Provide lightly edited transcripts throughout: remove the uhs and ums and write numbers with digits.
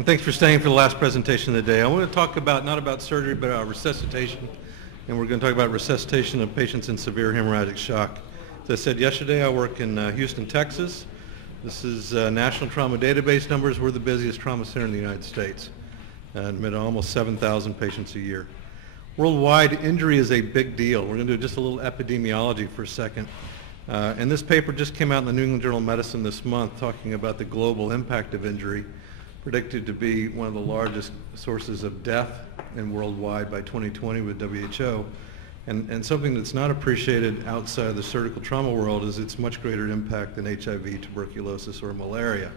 And thanks for staying for the last presentation of the day. I want to talk about, not about surgery, but resuscitation. And we're going to talk about resuscitation of patients in severe hemorrhagic shock. As I said yesterday, I work in Houston, Texas. This is National Trauma Database numbers. We're the busiest trauma center in the United States. Admit almost 7,000 patients a year. Worldwide, injury is a big deal. We're going to do just a little epidemiology for a second. And this paper just came out in the New England Journal of Medicine this month talking about the global impact of injury, predicted to be one of the largest sources of death in worldwide by 2020 with WHO. And something that's not appreciated outside of the surgical trauma world is its much greater impact than HIV, tuberculosis, or malaria.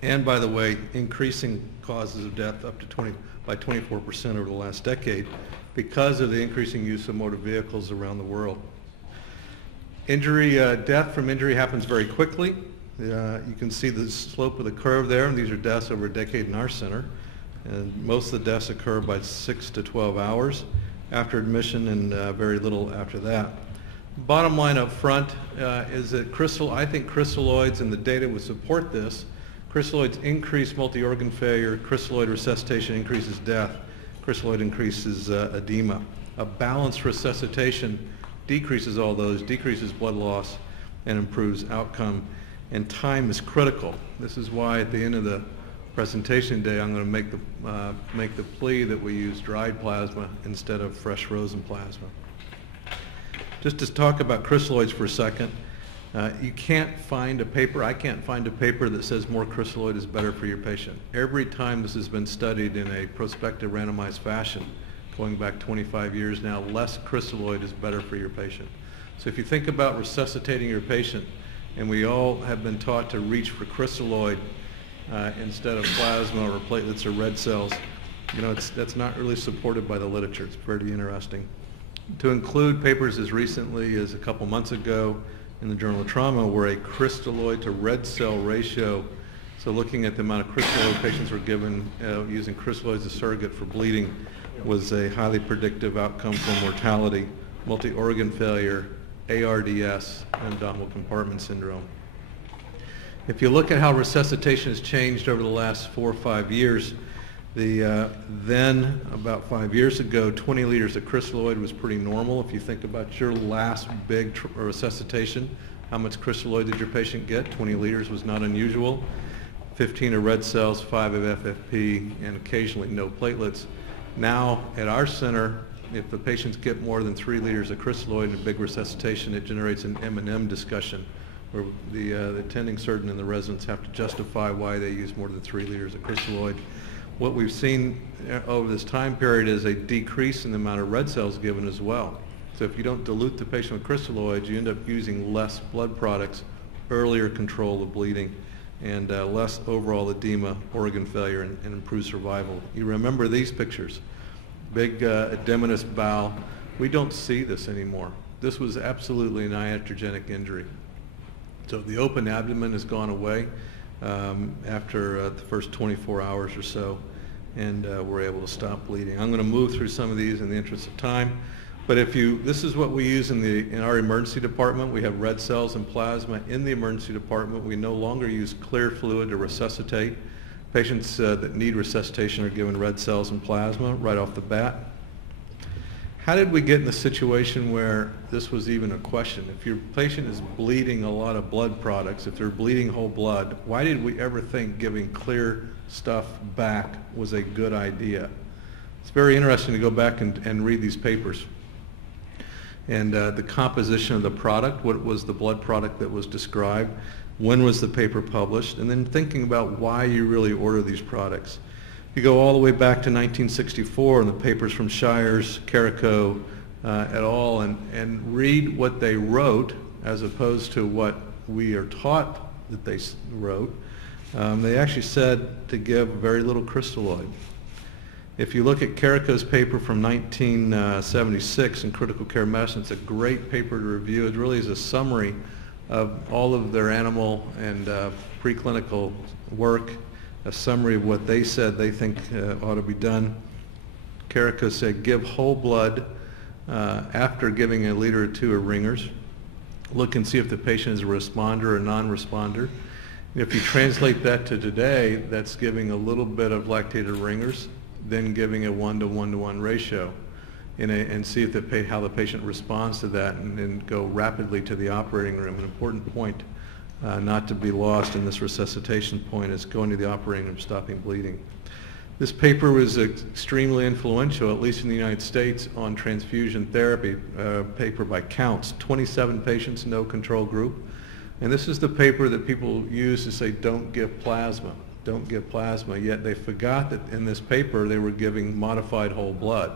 And by the way, increasing causes of death up to by 24% over the last decade because of the increasing use of motor vehicles around the world. Injury, death from injury happens very quickly. You can see the slope of the curve there, and these are deaths over a decade in our center. And most of the deaths occur by 6 to 12 hours after admission and very little after that. Bottom line up front is that I think crystalloids, and the data would support this, crystalloids increase multi-organ failure, crystalloid resuscitation increases death, crystalloid increases edema. A balanced resuscitation decreases all those, decreases blood loss, and improves outcome. And time is critical. This is why at the end of the presentation today, I'm going to make the plea that we use dried plasma instead of fresh frozen plasma. Just to talk about crystalloids for a second, you can't find a paper, I can't find a paper that says more crystalloid is better for your patient. Every time this has been studied in a prospective randomized fashion, going back 25 years now, less crystalloid is better for your patient. So if you think about resuscitating your patient, and we all have been taught to reach for crystalloid instead of plasma or platelets or red cells, you know, that's not really supported by the literature. It's pretty interesting. To include papers as recently as a couple months ago in the Journal of Trauma where a crystalloid to red cell ratio, so looking at the amount of crystalloid patients were given using crystalloids as a surrogate for bleeding, was a highly predictive outcome for mortality, multi-organ failure, ARDS, and abdominal compartment syndrome. If you look at how resuscitation has changed over the last 4 or 5 years, then about 5 years ago, 20 liters of crystalloid was pretty normal. If you think about your last big resuscitation, how much crystalloid did your patient get? 20 liters was not unusual. 15 of red cells, 5 of FFP, and occasionally no platelets. Now at our center, if the patients get more than 3 liters of crystalloid in a big resuscitation, it generates an M&M discussion where the attending surgeon and the residents have to justify why they use more than 3 liters of crystalloid. What we've seen over this time period is a decrease in the amount of red cells given as well. So if you don't dilute the patient with crystalloids, you end up using less blood products, earlier control of bleeding, and less overall edema, organ failure, and improved survival. You remember these pictures. Big edematous bowel. We don't see this anymore. This was absolutely an iatrogenic injury. So the open abdomen has gone away after the first 24 hours or so, and we're able to stop bleeding. I'm going to move through some of these in the interest of time, but this is what we use in our emergency department. We have red cells and plasma in the emergency department. We no longer use clear fluid to resuscitate. Patients that need resuscitation are given red cells and plasma right off the bat. How did we get in the situation where this was even a question? If your patient is bleeding a lot of blood products, if they're bleeding whole blood, why did we ever think giving clear stuff back was a good idea? It's very interesting to go back and read these papers. And the composition of the product, what was the blood product that was described, when was the paper published, and then thinking about why you really order these products. You go all the way back to 1964 and the papers from Shires, Carrico, et al., and read what they wrote as opposed to what we are taught that they wrote. They actually said to give very little crystalloid. If you look at Carrico's paper from 1976 in Critical Care Medicine, it's a great paper to review. It really is a summary of all of their animal and preclinical work, a summary of what they said they think ought to be done. Carrico said give whole blood after giving a liter or two of ringers. Look and see if the patient is a responder or non-responder. If you translate that to today, that's giving a little bit of lactated ringers, then giving a 1-to-1-to-1 ratio, and see if how the patient responds to that, and then go rapidly to the operating room. An important point not to be lost in this resuscitation point is going to the operating room, stopping bleeding. This paper was extremely influential, at least in the United States, on transfusion therapy. Paper by Counts, 27 patients, no control group. And this is the paper that people use to say, don't give plasma, don't give plasma, yet they forgot that in this paper they were giving modified whole blood.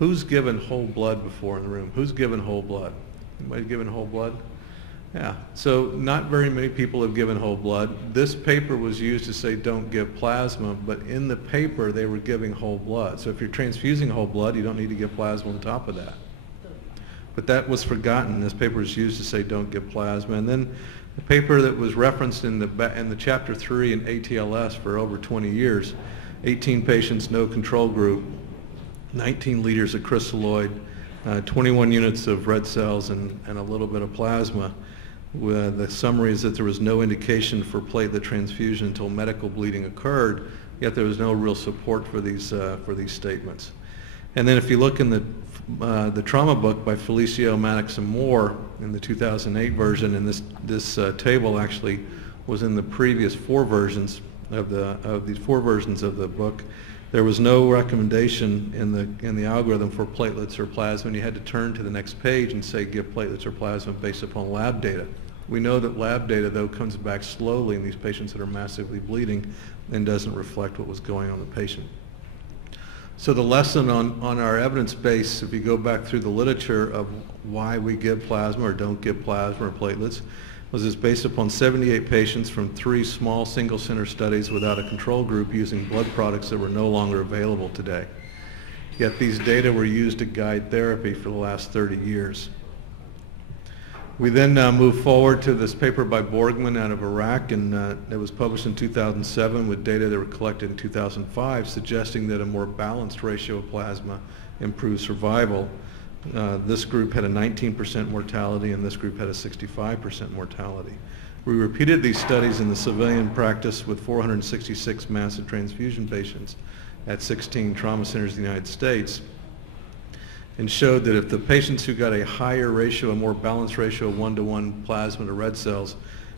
Who's given whole blood before in the room? Who's given whole blood? Anybody given whole blood? Yeah, so not very many people have given whole blood. This paper was used to say don't give plasma, but in the paper they were giving whole blood. So if you're transfusing whole blood, you don't need to give plasma on top of that. But that was forgotten. This paper was used to say don't give plasma. And then the paper that was referenced in the chapter 3 in ATLS for over 20 years, 18 patients, no control group, 19 liters of crystalloid, 21 units of red cells, and a little bit of plasma. The summary is that there was no indication for platelet transfusion until medical bleeding occurred, yet there was no real support for these statements. And then if you look in the trauma book by Felicio, Maddox, and Moore in the 2008 version, and this table actually was in the previous 4 versions of these 4 versions of the book, there was no recommendation in the algorithm for platelets or plasma, and you had to turn to the next page and say give platelets or plasma based upon lab data. We know that lab data, though, comes back slowly in these patients that are massively bleeding and doesn't reflect what was going on in the patient. So the lesson on our evidence base, if you go back through the literature of why we give plasma or don't give plasma or platelets, was it's based upon 78 patients from 3 small single-center studies without a control group using blood products that were no longer available today. Yet these data were used to guide therapy for the last 30 years. We then move forward to this paper by Borgman out of Iraq, and it was published in 2007 with data that were collected in 2005 suggesting that a more balanced ratio of plasma improves survival. This group had a 19% mortality, and this group had a 65% mortality. We repeated these studies in the civilian practice with 466 massive transfusion patients at 16 trauma centers in the United States, and showed that if the patients who got a higher ratio, a more balanced ratio of 1-to-1 plasma to red cells,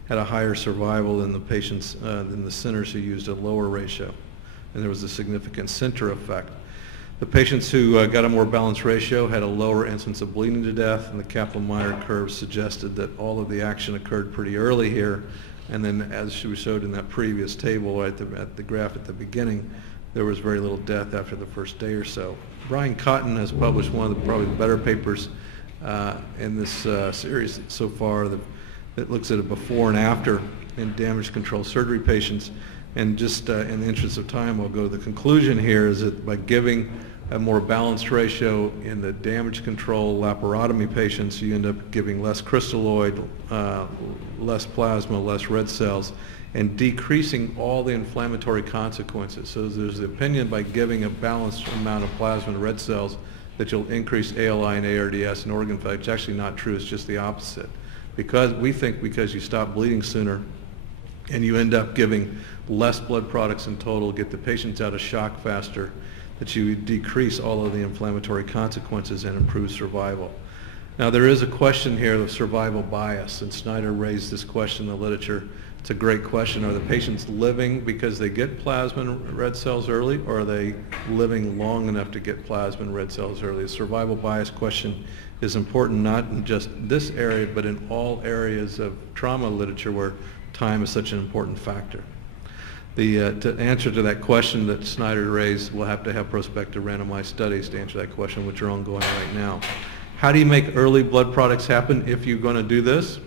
had a higher survival than the patients, than the centers who used a lower ratio. And there was a significant center effect. The patients who got a more balanced ratio had a lower incidence of bleeding to death, and the Kaplan-Meier curve suggested that all of the action occurred pretty early here. And then, as we showed in that previous table at the graph at the beginning, there was very little death after the first day or so. Brian Cotton has published one of probably the better papers in this series so far that looks at a before and after in damage control surgery patients. And just in the interest of time, I'll go to the conclusion here is that by giving a more balanced ratio in the damage control laparotomy patients, you end up giving less crystalloid, less plasma, less red cells, and decreasing all the inflammatory consequences. So there's the opinion by giving a balanced amount of plasma and red cells that you'll increase ALI and ARDS and organ failure. It's actually not true, it's just the opposite. Because you stop bleeding sooner and you end up giving less blood products in total, get the patients out of shock faster, that you decrease all of the inflammatory consequences and improve survival. Now there is a question here of survival bias, and Snyder raised this question in the literature. It's a great question. Are the patients living because they get plasma and red cells early, or are they living long enough to get plasma and red cells early? The survival bias question is important not in just this area, but in all areas of trauma literature where time is such an important factor. To answer to that question that Snyder raised, we'll have to have prospective randomized studies to answer that question, which are ongoing right now. How do you make early blood products happen if you're going to do this?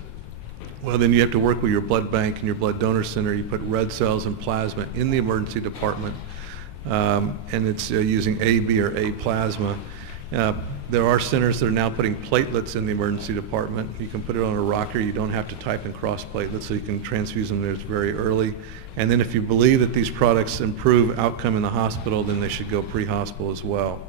Well, then you have to work with your blood bank and your blood donor center. You put red cells and plasma in the emergency department, and it's using A, B, or A plasma. There are centers that are now putting platelets in the emergency department. You can put it on a rocker. You don't have to type and cross platelets, so you can transfuse them there very early. And then if you believe that these products improve outcome in the hospital, then they should go pre-hospital as well.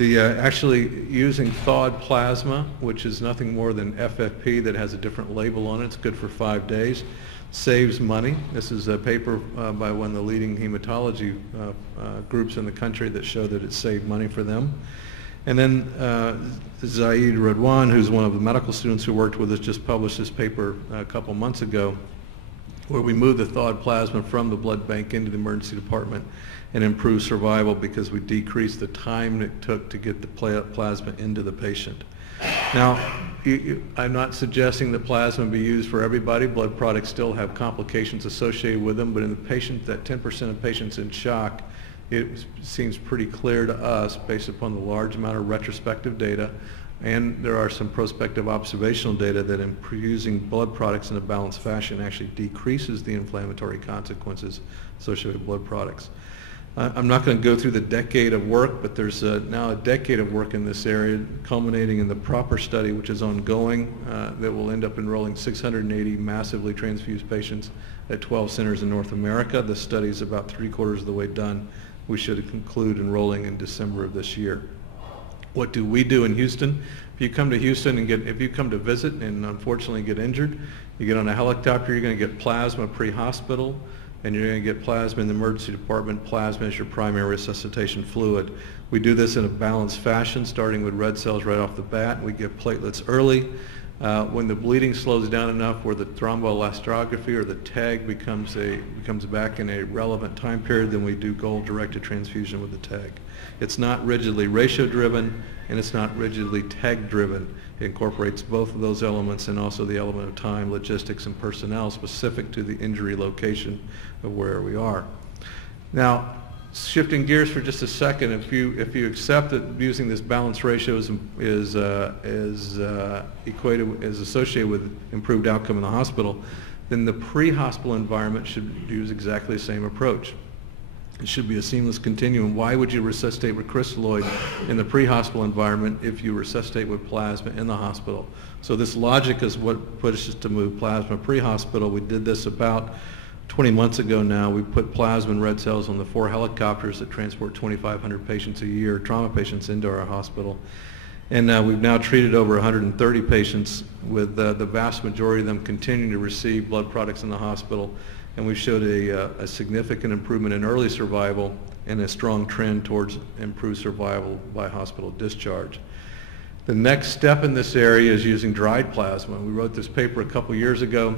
Actually using thawed plasma, which is nothing more than FFP that has a different label on it, it's good for 5 days. saves money. This is a paper by one of the leading hematology groups in the country that showed that it saved money for them. And then Zaid Radwan, who's one of the medical students who worked with us, just published this paper a couple months ago, where we moved the thawed plasma from the blood bank into the emergency department and improved survival because we decreased the time it took to get the plasma into the patient. Now, I'm not suggesting that plasma be used for everybody. Blood products still have complications associated with them, but in the patient, that 10% of patients in shock, it seems pretty clear to us, based upon the large amount of retrospective data, and there are some prospective observational data, that using blood products in a balanced fashion actually decreases the inflammatory consequences associated with blood products. I'm not going to go through the decade of work, but there's now a decade of work in this area, culminating in the proper study, which is ongoing, that will end up enrolling 680 massively transfused patients at 12 centers in North America. The study is about 3/4 of the way done. We should conclude enrolling in December of this year. What do we do in Houston? If you come to Houston and if you come to visit and unfortunately get injured, you get on a helicopter, you're going to get plasma pre-hospital, and you're going to get plasma in the emergency department. Plasma is your primary resuscitation fluid. We do this in a balanced fashion, starting with red cells right off the bat. We give platelets early. When the bleeding slows down enough where the thromboelastography or the TAG becomes back in a relevant time period, then we do goal-directed transfusion with the TAG. It's not rigidly ratio-driven, and it's not rigidly TAG-driven. It incorporates both of those elements and also the element of time, logistics, and personnel specific to the injury location of where we are. Now, shifting gears for just a second, if you accept that using this balance ratio is associated with improved outcome in the hospital, then the pre-hospital environment should use exactly the same approach. It should be a seamless continuum. Why would you resuscitate with crystalloid in the pre-hospital environment if you resuscitate with plasma in the hospital? So this logic is what pushes us to move plasma pre-hospital. We did this about 20 months ago now. We put plasma and red cells on the 4 helicopters that transport 2,500 patients a year, trauma patients, into our hospital. And we've now treated over 130 patients, with the vast majority of them continuing to receive blood products in the hospital. And we showed a significant improvement in early survival and a strong trend towards improved survival by hospital discharge. The next step in this area is using dried plasma. We wrote this paper a couple years ago.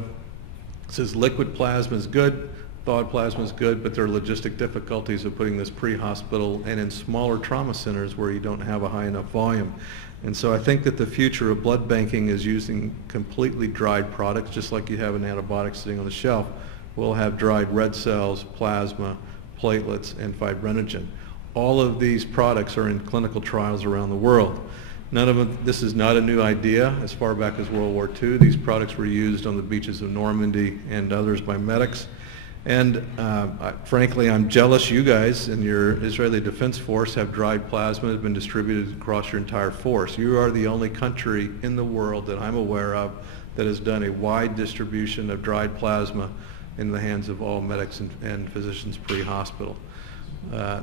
It says liquid plasma is good, thawed plasma is good, but there are logistic difficulties of putting this pre-hospital and in smaller trauma centers where you don't have a high enough volume. And so I think that the future of blood banking is using completely dried products, just like you have an antibiotic sitting on the shelf. We'll have dried red cells, plasma, platelets, and fibrinogen. All of these products are in clinical trials around the world. None of them, this is not a new idea. As far back as World War II, these products were used on the beaches of Normandy and others by medics. And frankly, I'm jealous you guys and your Israeli Defense Force have dried plasma that has been distributed across your entire force. You are the only country in the world that I'm aware of that has done a wide distribution of dried plasma in the hands of all medics and physicians pre-hospital.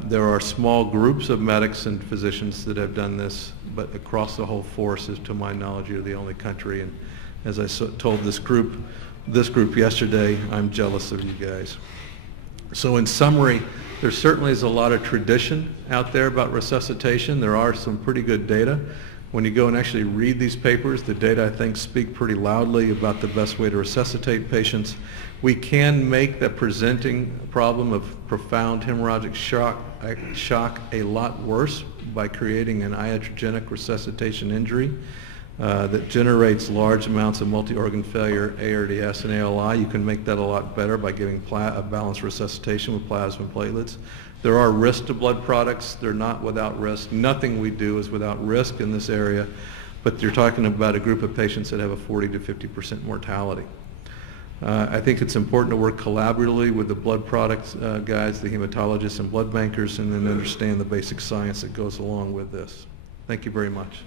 There are small groups of medics and physicians that have done this, but across the whole force, to my knowledge, you're the only country. And as I told this group yesterday, I'm jealous of you guys. So in summary, there certainly is a lot of tradition out there about resuscitation. There are some pretty good data. When you go and actually read these papers, the data, I think, speak pretty loudly about the best way to resuscitate patients. We can make the presenting problem of profound hemorrhagic shock a lot worse by creating an iatrogenic resuscitation injury that generates large amounts of multi-organ failure, ARDS and ALI. You can make that a lot better by giving a balanced resuscitation with plasma and platelets. There are risks to blood products. They're not without risk. Nothing we do is without risk in this area, but you're talking about a group of patients that have a 40 to 50% mortality. I think it's important to work collaboratively with the blood products guys, the hematologists and blood bankers, and then understand the basic science that goes along with this. Thank you very much.